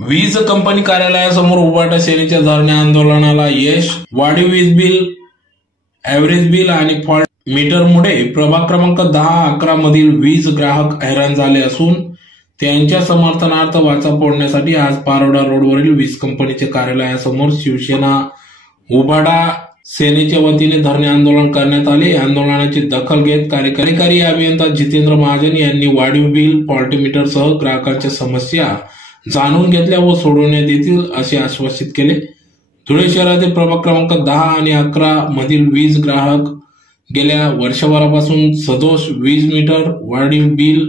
वीज कंपनी कार्यालयासमोर उभाटा सेनेच्या धरणे आंदोलनाला यश। वाढीव वीज बिल, एव्हरेज बिल आणि फॉल्ट मीटरमुळे प्रभाग क्रमांक 10-11 मधील वीज ग्राहक हैराण झाले असून त्यांच्या समर्थनार्थ वाचा फोडण्यासाठी आज पारोडा रोडवरील वीज कंपनीच्या कार्यालयासमोर शिवसेना उभाटा सेनेच्या वतीने धरणे आंदोलन करण्यात आले। आंदोलनाची दखल घेत कार्यकारी अभियंता जितेंद्र महाजन यांनी वाढीव बिल, फॉल्ट मीटरसह ग्राहकांच्या समस्या जाणून घेतल्या व सोडवण्यात येतील असे आश्वासित केले। धुळे शहरातील प्रभाग क्रमांक 10 आणि 11 मधील वीज ग्राहक गेल्या वर्षभरापासून सदोष वीज मीटर, वाढीव बिल,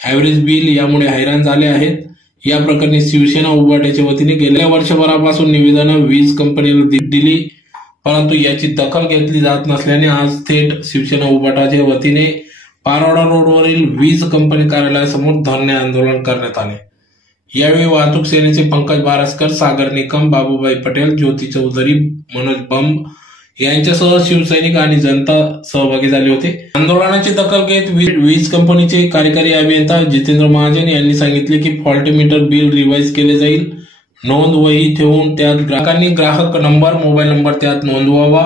एव्हरेज बिल यामुळे हैराण झाले आहेत। या प्रकरणी शिवसेना उभाट्याच्या वतीने गेल्या वर्षभरापासून निवेदनं वीज कंपनीला दिली, परंतु याची दखल घेतली जात नसल्याने आज थेट शिवसेना उभाटाच्या वतीने पारोडा रोडवरील वीज कंपनी कार्यालयासमोर धरणे आंदोलन करण्यात आले। यावेळी वाहतूक सेनेचे पंकज बारसकर, सागर निकम, बाबूभाई पटेल, ज्योती चौधरी, मनोज बंब यांच्यासह शिवसैनिक आणि जनता सहभागी झाले होते। आंदोलनाची दखल घेत वीज कंपनीचे कार्यकारी अभियंता जितेंद्र महाजन यांनी सांगितले की फॉल्ट मीटर बिल रिवाइज केले जाईल। नोंद वही ठेवून त्यात ग्राहकांनी ग्राहक नंबर, मोबाईल नंबर त्यात नोंदवावा।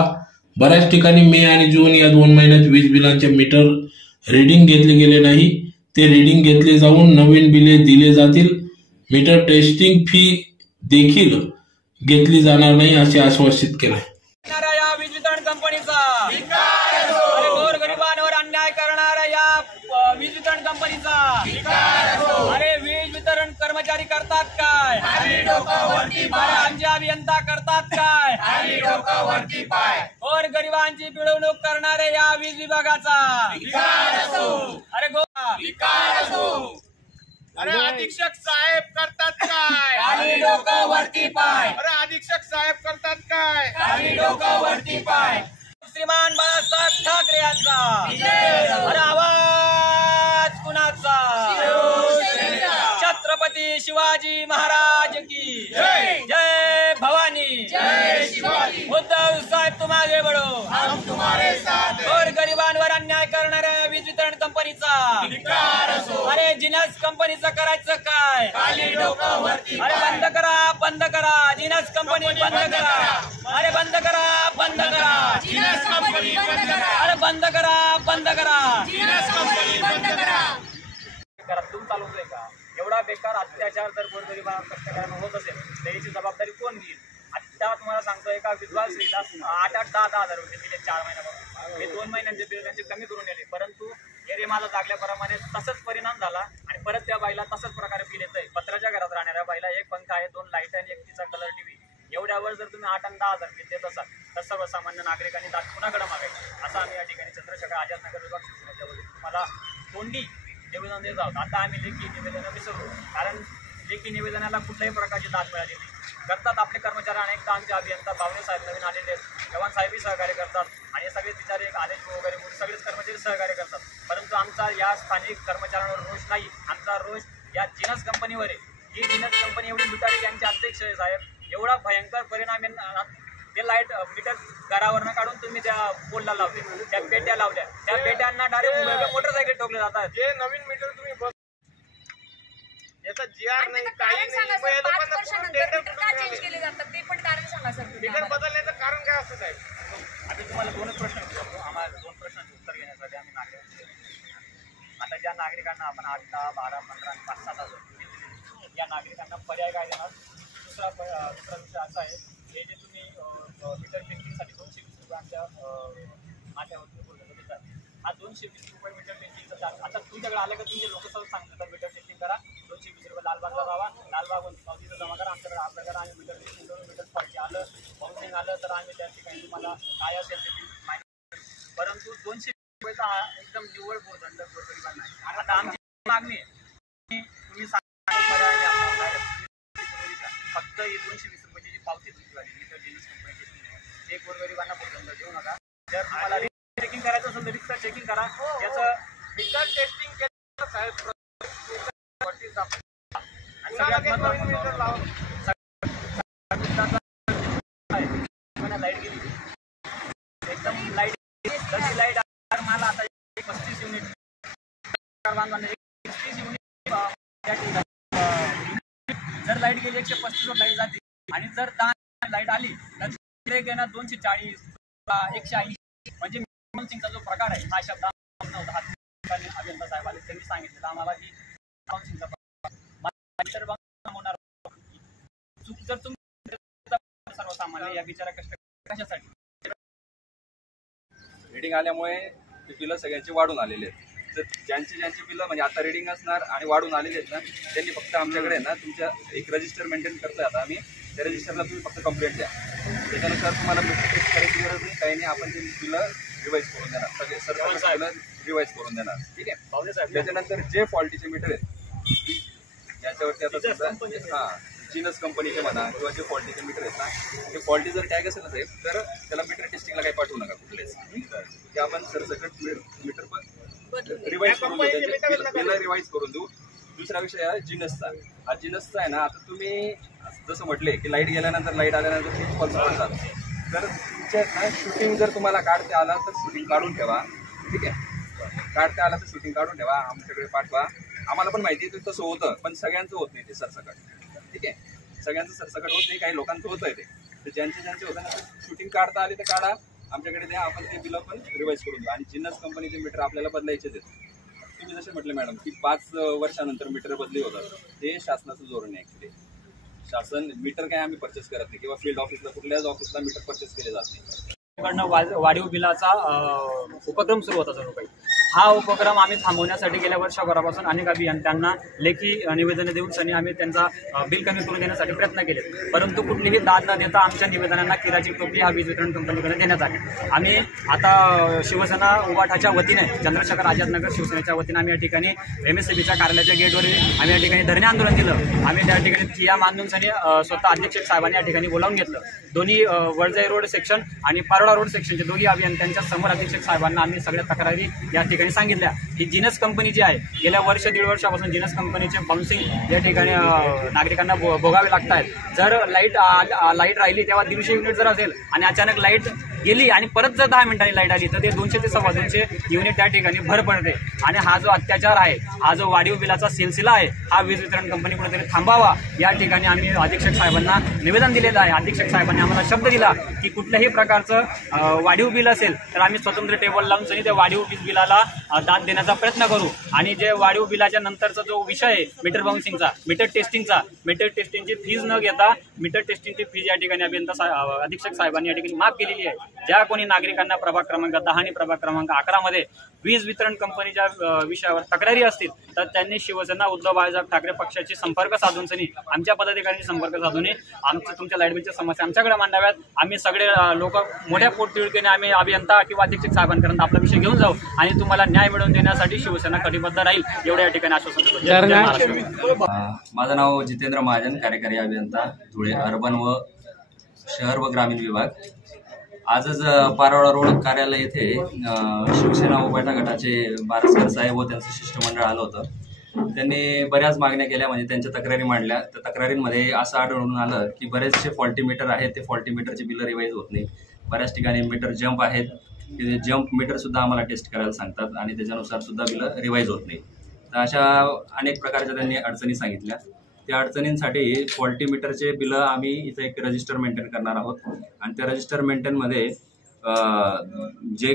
बऱ्याच ठिकाणी मे आणि जून या 2 महिन्यात वीज बिलांचे मीटर रीडिंग घेतले गेले नाही, ते रीडिंग घेतले जाऊन नवीन बिले दिले जातील। मीटर टेस्टिंग फी देखील घेतली जाणार नाही असे आश्वासित केले। वीज वितरण कंपनीचा गोरगरिबांवर अन्याय करणाऱ्या या वीज वितरण कंपनीचा अरे वीज वितरण कर्मचारी करतात काय? आमचे अभियंता करतात काय? गोरगरिबांची पिळवणूक करणाऱ्या या वीज विभागाचा अरे अधीक्षक साहेब करतात काय? खाली डोकं वरती पाय। अरे अधीक्षक साहेब करतात काय? खाली डोकं वरती पाय। श्रीमान बाळासाहेब ठाकरे यांचा अरे आवाज कुणाचा? छत्रपती शिवाजी महाराज की जय। जय भवानी, जय शिवाजी। उद्धव साहेब तुम आगे बढ़ो, हम तुम्हारे साथ हैं। और गरिबांवर अन्याय करणाऱ्या वीज वितरण कंपनीचा अरे जिनस कंपनीचं करायचं काय? खाली डोकं वरती अरे बंद करा, बंद करा, जिनस कंपनी बंद करा। अरे बंद करा, बंद करा, जिनस कंपनी बंद करा। अरे बंद करा, बंद करा, जिनस कंपनी बंद करा। तुम्ही चालवतोय का? एवढा बेकार अत्याचार जर गोरगरिबांना कष्टकऱ्यांना होत असेल तर याची जबाबदारी कोण घेईल? आता तुम्हाला सांगतो, एका विद्वान स्त्रीला 8-10 हजार रुपये दिले 4 महिन्यापासून। हे 2 महिन्यांचे बिल त्यांचे कमी करून नेले, परंतु एरे माझा जागल्याप्रमाणे तसंच परिणाम झाला आणि परत त्या बाईला तसंच प्रकारे बिल येतंय। पत्राच्या घरात राहणाऱ्या बाईला 1 पंखा आहे, 2 लाईट आणि 1 तिचा कलर टीव्ही, एवढ्यावर जर तुम्ही 8 आणि 10 हजार बिल देत असाल तर सर्वसामान्य नागरिकांनी दात कुणाकडे मागायचं? असं आम्ही या ठिकाणी चंद्रशेखर आझादनगर विभाग शिवसेनेच्या वतीने तुम्हाला तोंडी निवेदन देत आहोत। आता आम्ही लेखी निवेदन विसरलो, कारण लेखी निवेदनाला कुठल्याही प्रकारची दाद मिळाली नाही। करतात आपले कर्मचारी, अनेकदा आमचे अभियंता बावणे साहेब नवीन आलेले आहेत, जवान साहेबही सहकार्य करतात आणि हे सगळे तिथारे आदेश वगैरे सगळेच कर्मचारी सहकार्य करतात, परंतु आमचा या स्थानिक कर्मचाऱ्यांवर रोष नाही, आमचा रोष या जिनस कंपनीवर आहे। ही जिनस कंपनी एवढी लुटारी यांचे अध्यक्ष आहे साहेब, एवढा भयंकर परिणाम ते लाईट मीटर घरावरनं काढून तुम्ही त्या पोलला लावले, त्या पेट्या लावल्या, त्या पेट्यांना डायरेक्ट मोटरसायकल ठोकले जातात। जे नवीन मीटर तुम्ही याचा जीआर नाही, काही नाही, मीटर बदलण्याचं कारण काय असतं साहेब? आम्ही तुम्हाला 2 प्रश्न विचारतो, आम्हाला 2 प्रश्नांचे उत्तर घेण्यासाठी आम्ही नागरिकांचे आता ज्या नागरिकांना आपण 8, 10, 12, 15 आणि 5-7 हजार दिले, या नागरिकांना पर्याय काय देणार? दुसरा विषय असा आहे, हे जे तुम्ही मीटर टेस्टिंगसाठी 220 रुपये आमच्या नात्यावरती देतात, हा 220 रुपये मीटर टेस्टिंगचा चार्ज आता तुमच्याकडे आलं का तुमचे लोकसभा सांगतात मीटर टेस्टिंग करा, 220 रुपये लालबागला जावा, लालबागून पावतीचं जमा करा, आमच्याकडे आपल्या करा, आम्ही मीटर टेस्टिंग करून मीटर फॉल्टी आलं, बाउन्सिंग आलं तर आम्ही त्या ठिकाणी तुम्हाला काय असेल ते माहिती, परंतु 200 रुपयाचा हा एकदम निव्वळ भूदंड गोरगरिबांना आहे। आता आमची मागणी आहे, तुम्ही फक्त ही 220 रुपयाची जी पावती तुमची वाली मीटर जिनस कंपनी ते गोरगरिबांना भूदंड देऊ नका। जर तुम्हाला चेकिंग करायचं असेल तर रिक्षा चेकिंग करा, याचं मीटर टेस्टिंग केलं साहेब आणि सगळ्यात लाईट गेली, एकदम लाईट लाईट मला आता 35 युनिट 30 युनिट जर लाईट गेली 135 वर लाईट जाते आणि जर 10 लाईट आली तर 240 180 म्हणजे बाउन्सिंगचा जो प्रकार आहे हा शब्द नव्हता. अभियंता साहेब आले त्यांनी सांगितलं आम्हाला की बाउन्सिंगचा मीटर बाउन्स होणार चूक जर तुम्ही सर्वसामान्य या बिचारा कशासाठी रिडिंग आल्यामुळे ते बिलं सगळ्यांचे वाढून आलेले आहेत. तर ज्यांची बिलं म्हणजे आता रिडिंग असणार आणि वाढून आलेले आहेत ना त्यांनी फक्त आमच्याकडे ना तुमच्या एक रजिस्टर मेंटेन करतोय आता आम्ही. त्या रजिस्टरला तुम्ही फक्त कंप्लेंट द्या. त्याच्यानुसार तुम्हाला मीटर टेस्ट करायची गरज नाही काही नाही. आपण ते बिलं रिवाईज करून देणार सगळे सर्व बिलं रिवाईज करून देणार. ठीक आहे. त्याच्यानंतर जे फॉल्टीचे मीटर आहेत याच्यावरती आता समजा हां जीनस कंपनीचे म्हणा किंवा जे फॉल्टीचे मीटर आहेत ना ते फॉल्टी जर टॅग असेल असेल तर त्याला मीटर टेस्टिंगला काही पाठवू नका कुठलेच. ते आपण सरसकट मीटर पण रिवाईज करून देऊ. बिलं रिवाईज करून देऊ. दुसरा विषय आहे जीनसचा. हा जीनसचा आहे ना आता तुम्ही जसं म्हटले की लाईट गेल्यानंतर लाईट आल्यानंतर स्विच पल्स पडतात. तर तुमच्या ना शूटिंग जर तुम्हाला काढता आला तर शूटिंग काढून ठेवा. ठीक आहे. काढता आला तर शूटिंग काढून ठेवा आमच्याकडे पाठवा. आम्हाला पण माहिती आहे तसं होतं पण सगळ्यांचं होत नाही ते सरसकट. ठीक आहे. सगळ्यांचं सरसकट होत नाही काही लोकांचं होतं आहे ते. तर ज्यांचे होतं ना शूटिंग काढता आले तर काढा आमच्याकडे द्या आपण ते बिलं पण रिवाईज करून द्या. आणि जिन्नस कंपनीचे मीटर आपल्याला बदलायचे आहेत. तुम्ही जसे म्हटले मॅडम की 5 वर्षानंतर मीटर बदली होतात ते शासनाचं धोरण आहे. ॲक्च्युली शासन मीटर काय आम्ही परचेस करत नाही किंवा फील्ड ऑफिसला कुठल्याच ऑफिसला मीटर परचेस केले जात नाही. वाढीव बिलाचा उपक्रम सुरू होता सर्व काही. हा उपक्रम आम्ही थांबवण्यासाठी गेल्या वर्षभरापासून अनेक अभियंत्यांना लेखी निवेदने देऊन सनी आम्ही त्यांचा बिल कमी करून देण्यासाठी प्रयत्न केले. परंतु कुठलीही दाद न देता आमच्या निवेदनांना किराची टोपली हा वीज वितरण कंपनीकडे देण्यात आली. आम्ही आता शिवसेना उभाटाच्या वतीने चंद्रशेखर आझादनगर शिवसेनेच्या वतीने आम्ही या ठिकाणी MSCBच्या कार्यालयाच्या गेटवरील आम्ही या ठिकाणी धरणे आंदोलन दिलं. आम्ही त्या ठिकाणी ठिय्या मानून सनी स्वतः अध्यक्ष साहेबांनी या ठिकाणी बोलावून घेतलं. दोन्ही वडजाई रोड सेक्शन आणि पारोडा रोड सेक्शनचे दोन्ही अभियंत्यांच्या समोर अधीक्षक साहेबांना आम्ही सगळ्या तक्रारी या ठिकाणी सांगितल्या की जिनस कंपनी जी आहे गेल्या 1-1.5 वर्षापासून जिनस कंपनीचे बाउन्सिंग या ठिकाणी नागरिकांना भोगावे लागत आहेत. जर लाईट राहिली तेव्हा 150 युनिट जर असेल आणि अचानक लाईट गेली आणि परत जर 10 मिनिटांनी लाईट आली तर ते 200 ते 250 युनिट त्या ठिकाणी भर पडते. आणि हा जो अत्याचार आहे हा जो वाढीव बिलाचा सिलसिला आहे हा वीज वितरण कंपनी कुठेतरी थांबावा या ठिकाणी आम्ही अधीक्षक साहेबांना निवेदन दिलेलं आहे. अधीक्षक साहेबांनी आम्हाला शब्द दिला की कुठल्याही प्रकारचं वाढीव बिल असेल तर आम्ही स्वतंत्र टेबल लावून सनी त्या वाढीव वीज बिलाला दाद देण्याचा प्रयत्न करू. आणि जे वाढीव बिलाच्या नंतरचा जो विषय आहे मीटर बाउन्सिंगचा मीटर टेस्टिंगची फीज न घेता मीटर टेस्टिंगची फीज या ठिकाणी अधीक्षक साहेबांनी या ठिकाणी माफ केलेली आहे. ज्या कोणी नागरिकांना प्रभाग क्रमांक 10 आणि प्रभाग क्रमांक 11 मध्ये वीज वितरण कंपनीच्या विषयावर तक्रारी असतील तर त्यांनी शिवसेना उद्धव बाळासाहेब ठाकरे पक्षाशी संपर्क साधून सनी आमच्या पदाधिकाऱ्यांशी संपर्क साधून तुमच्या लाईट बिलच्या समस्या आमच्याकडे मांडाव्यात. आम्ही सगळे लोक मोठ्या पोटतिडकीने आम्ही अभियंता किंवा अधीक्षक साहेबांपर्यंत आपला विषय घेऊन जाऊ आणि तुम्हाला न्याय मिळवून देण्यासाठी शिवसेना कटिबद्ध राहील एवढ्या या ठिकाणी आश्वासन देतो. माझं नाव जितेंद्र महाजन कार्यकारी अभियंता धुळे अर्बन व शहर व ग्रामीण विभाग. आजच पारोळा रोड कार्यालय येथे शिवसेना उभाटा गटाचे बारसकर साहेब व त्यांचं शिष्टमंडळ आलं होतं. त्यांनी बऱ्याच मागण्या केल्या म्हणजे त्यांच्या तक्रारी मांडल्या. त्या तक्रारींमध्ये असं आढळून आलं की बरेचसे फॉल्टी मीटर आहेत ते फॉल्टी मीटरची बिलं रिवाईज होत नाही. बऱ्याच ठिकाणी मीटर जंप आहेत ते जंप मीटर सुद्धा आम्हाला टेस्ट करायला सांगतात आणि त्याच्यानुसार सुद्धा बिलं रिवाईज होत नाही. तर अशा अनेक प्रकारच्या त्यांनी अडचणी सांगितल्या. त्या अडचणींसाठी फॉल्टी मीटरचे बिलं आम्ही इथं एक रजिस्टर मेंटेन करणार आहोत आणि त्या रजिस्टर मेंटेनमध्ये जे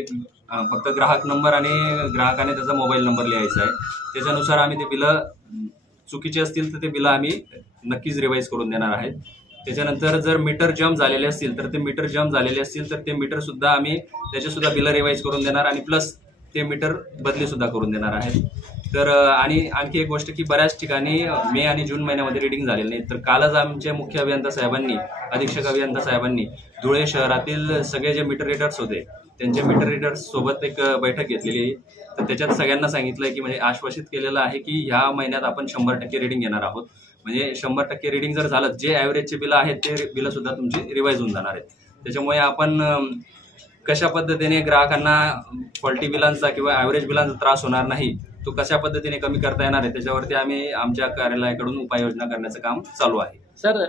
फक्त ग्राहक नंबर आणि ग्राहकाने त्याचा मोबाईल नंबर लिहायचा आहे. त्याच्यानुसार आम्ही ते बिलं चुकीचे असतील तर ते बिलं आम्ही नक्कीच रिवाईज करून देणार आहेत. त्याच्यानंतर जर मीटर जम्प झालेले असतील तर ते मीटर जम्प झालेले असतील तर ते मीटरसुद्धा आम्ही त्याचेसुद्धा बिलं रिवाईज करून देणार आणि प्लस ते मीटर बदलीसुद्धा करून देणार आहेत. तर आणि आणखी एक गोष्ट की बऱ्याच ठिकाणी मे आणि जून महिन्यामध्ये रिडिंग झालेली नाही. तर कालच आमचे मुख्य अभियंता साहेबांनी अधीक्षक अभियंता साहेबांनी धुळे शहरातील सगळे जे मीटर रीडर्स होते त्यांच्या मीटर रीडर्स सोबत एक बैठक घेतलेली. तर त्याच्यात सगळ्यांना सांगितलं की म्हणजे आश्वासित केलेलं आहे की ह्या महिन्यात आपण 100% रिडिंग घेणार आहोत. म्हणजे 100% रिडिंग जर झालं जे ॲव्हरेजचे बिलं आहेत ते बिलं सुद्धा तुमची रिवाईज होऊन जाणार आहेत. त्याच्यामुळे आपण कशा पद्धतीने ग्राहकांना फॉल्टी बिलांचा किंवा ॲव्हरेज बिलांचा त्रास होणार नाही तो कशा पद्धतीने कमी करता येणार आहे त्याच्यावरती आम्ही आमच्या कार्यालयाकडून उपाययोजना करण्याचं काम चालू आहे. सर